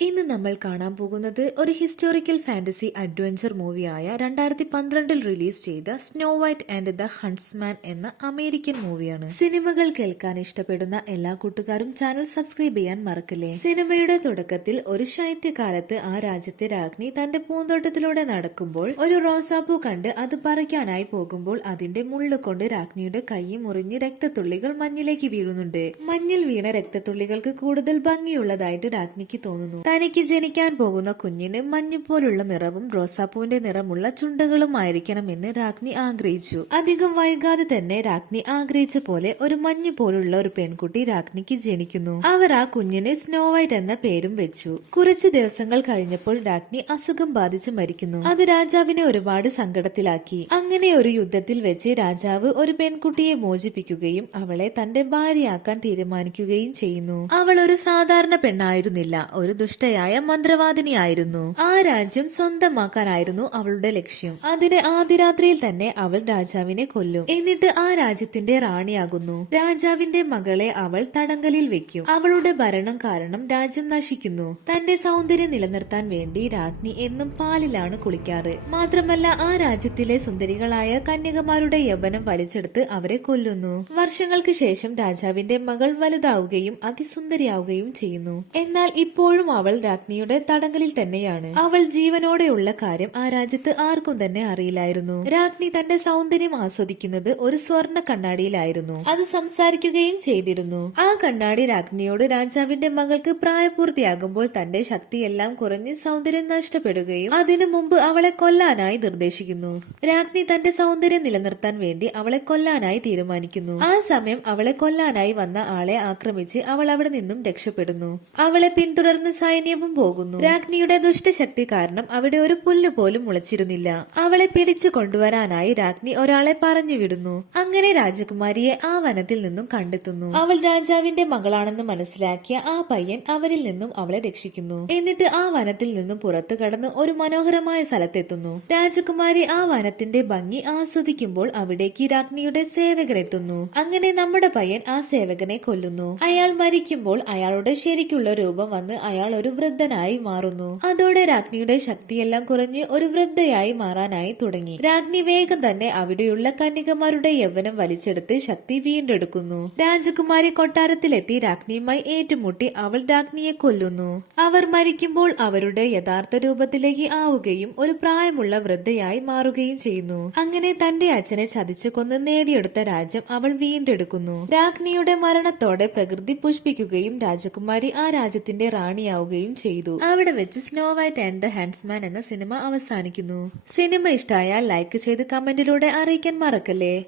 ഇന്ന് നമ്മൾ കാണാൻ പോകുന്നത് ഒരു ഹിസ്റ്റോറിക്കൽ ഫാന്റസി അഡ്വഞ്ചർ മൂവിയായ 2012 റിലീസ് ചെയ്ത സ്നോ വൈറ്റ് ആൻഡ് ദ ഹണ്ട്സ്മാൻ എന്ന അമേരിക്കൻ മൂവിയാണ്. സിനിമകൾ കേൾക്കാൻ ഇഷ്ടപ്പെടുന്ന എല്ലാ കൂട്ടുകാരും ചാനൽ സബ്സ്ക്രൈബ് ചെയ്യാൻ മറക്കല്ലേ. സിനിമയുടെ തുടക്കത്തിൽ ഒരു ശൈത്യകാലത്ത് ആ രാജ്യത്തെ രാജ്ഞി തന്റെ പൂന്തോട്ടത്തിലൂടെ നടക്കുമ്പോൾ ഒരു റോസാപ്പൂ കണ്ട് അത് പറിക്കാനായി പോകുമ്പോൾ അതിന്റെ മുള്ളു കൊണ്ട് രാജ്ഞിയുടെ കൈ മുറിഞ്ഞ് രക്തത്തുള്ളികൾ മഞ്ഞിലേക്ക് വീഴുന്നുണ്ട്. മഞ്ഞിൽ വീണ രക്തത്തുള്ളികൾക്ക് കൂടുതൽ ഭംഗിയുള്ളതായിട്ട് രാജ്ഞിക്ക് തോന്നുന്നു. തനിക്ക് ജനിക്കാൻ പോകുന്ന കുഞ്ഞിന് മഞ്ഞുപോലുള്ള നിറവും റോസാപ്പൂവിന്റെ നിറമുള്ള ചുണ്ടുകളുമായിരിക്കണമെന്ന് രാജ്ഞി ആഗ്രഹിച്ചു. അധികം വൈകാതെ തന്നെ രാജ്ഞി ആഗ്രഹിച്ച പോലെ ഒരു മഞ്ഞു പോലുള്ള ഒരു പെൺകുട്ടി രാജ്ഞിക്ക് ജനിക്കുന്നു. അവർ ആ കുഞ്ഞിന് സ്നോ വൈറ്റ് എന്ന പേരും വെച്ചു. കുറച്ചു ദിവസങ്ങൾ കഴിഞ്ഞപ്പോൾ രാജ്ഞി അസുഖം ബാധിച്ച് മരിക്കുന്നു. അത് രാജാവിനെ ഒരുപാട് സങ്കടത്തിലാക്കി. അങ്ങനെ ഒരു യുദ്ധത്തിൽ വെച്ച് രാജാവ് ഒരു പെൺകുട്ടിയെ മോചിപ്പിക്കുകയും അവളെ തന്റെ ഭാര്യയാക്കാൻ തീരുമാനിക്കുകയും ചെയ്യുന്നു. അവൾ ഒരു സാധാരണ പെണ്ണായിരുന്നില്ല, ഒരു ദുഷ്ടയായ മന്ത്രവാദിനിയായിരുന്നു. ആ രാജ്യം സ്വന്തമാക്കാനായിരുന്നു അവളുടെ ലക്ഷ്യം. അതിന് ആദ്യ രാത്രിയിൽ തന്നെ അവൾ രാജാവിനെ കൊല്ലും. എന്നിട്ട് ആ രാജ്യത്തിന്റെ റാണിയാകുന്നു. രാജാവിന്റെ മകളെ അവൾ തടങ്കലിൽ വെക്കും. അവളുടെ ഭരണം കാരണം രാജ്യം നശിക്കുന്നു. തന്റെ സൗന്ദര്യം നിലനിർത്താൻ വേണ്ടി രാജ്ഞി എന്നും പാലിലാണ് കുളിക്കാറ്. മാത്രമല്ല ആ രാജ്യത്തിലെ സുന്ദരികളായ കന്യകമാരുടെ യൗവനം വലിച്ചെടുത്ത് അവരെ കൊല്ലുന്നു. വർഷങ്ങൾക്ക് ശേഷം രാജാവിന്റെ മകൾ വലുതാവുകയും അതിസുന്ദരിയാവുകയും ചെയ്യുന്നു. എന്നാൽ ഇപ്പോഴും അവൾ രാജ്ഞിയുടെ തടങ്കലിൽ തന്നെയാണ്. അവൾ ജീവനോടെയുള്ള കാര്യം ആ രാജ്യത്ത് ആർക്കും തന്നെ അറിയില്ലായിരുന്നു. രാജ്ഞി തന്റെ സൗന്ദര്യം ആസ്വദിക്കുന്നത് ഒരു സ്വർണ്ണ കണ്ണാടിയിലായിരുന്നു. അത് സംസാരിക്കുകയും ചെയ്തിരുന്നു. ആ കണ്ണാടി രാജ്ഞിയോട് രാജാവിന്റെ മകൾക്ക് പ്രായപൂർത്തിയാകുമ്പോൾ തന്റെ ശക്തിയെല്ലാം കുറഞ്ഞ് സൗന്ദര്യം നഷ്ടപ്പെടുകയും അതിനു മുമ്പ് അവളെ കൊല്ലാനായി നിർദ്ദേശിക്കുന്നു. രാജ്ഞി തന്റെ സൗന്ദര്യം നിലനിർത്താൻ വേണ്ടി അവളെ കൊല്ലാനായി തീരുമാനിക്കുന്നു. ആ സമയം അവളെ കൊല്ലാനായി വന്ന ആളെ ആക്രമിച്ച് അവൾ അവിടെ നിന്നും രക്ഷപ്പെടുന്നു. അവളെ പിന്തുടർന്ന് സൈന്യവും പോകുന്നു. രാജ്ഞിയുടെ ദുഷ്ടശക്തി കാരണം അവിടെ ഒരു പുല്ല് പോലും മുളച്ചിരുന്നില്ല. അവളെ പിടിച്ചു കൊണ്ടുവരാനായി രാജ്ഞി ഒരാളെ പറഞ്ഞു വിടുന്നു. അങ്ങനെ രാജകുമാരിയെ ആ വനത്തിൽ നിന്നും കണ്ടെത്തുന്നു. അവൾ രാജാവിന്റെ മകളാണെന്ന് മനസ്സിലാക്കിയ ആ പയ്യൻ അവരിൽ നിന്നും അവളെ രക്ഷിക്കുന്നു. എന്നിട്ട് ആ വനത്തിൽ നിന്നും പുറത്തു കടന്ന് ഒരു മനോഹരമായ സ്ഥലത്തെത്തുന്നു. രാജകുമാരി ആ വനത്തിന്റെ ഭംഗി ആസ്വദിക്കുമ്പോൾ അവിടേക്ക് രാജ്ഞിയുടെ സേവകനെത്തുന്നു. അങ്ങനെ നമ്മുടെ പയ്യൻ ആ സേവകനെ കൊല്ലുന്നു. അയാൾ മരിക്കുമ്പോൾ അയാളുടെ ശരിക്കുള്ള രൂപം വന്ന് അയാൾ ഒരു വൃദ്ധനായി മാറുന്നു. അതോടെ രാജ്ഞിയുടെ ശക്തിയെല്ലാം കുറഞ്ഞ് ഒരു വൃദ്ധയായി മാറാനായി തുടങ്ങി. രാജ്ഞി വേഗം തന്നെ അവിടെയുള്ള കന്യകമാരുടെ യൗവനം വലിച്ചെടുത്ത് ശക്തി വീണ്ടെടുക്കുന്നു. രാജകുമാരി കൊട്ടാരത്തിലെത്തി രാജ്ഞിയുമായി ഏറ്റുമുട്ടി അവൾ രാജ്ഞിയെ കൊല്ലുന്നു. അവർ മരിക്കുമ്പോൾ അവരുടെ യഥാർത്ഥ രൂപത്തിലേക്ക് ആവുകയും ഒരു പ്രായമുള്ള വൃദ്ധയായി മാറുകയും ചെയ്യുന്നു. അങ്ങനെ തന്റെ അച്ഛനെ ചതിച്ചു കൊന്ന് നേടിയെടുത്ത രാജ്യം അവൾ വീണ്ടെടുക്കുന്നു. രാജ്ഞിയുടെ മരണത്തോടെ പ്രകൃതി പുഷ്പിക്കുകയും രാജകുമാരി ആ രാജ്യത്തിന്റെ റാണിയാവുകയും ചെയ്തു. അവിടെ വെച്ച് സ്നോ വൈറ്റ് ആൻഡ് ദ ഹാൻഡ്സ്മാൻ എന്ന സിനിമ അവസാനിക്കുന്നു. സിനിമ ഇഷ്ടമായാൽ ലൈക്ക് ചെയ്ത് കമന്റിലൂടെ അറിയിക്കാൻ മറക്കല്ലേ.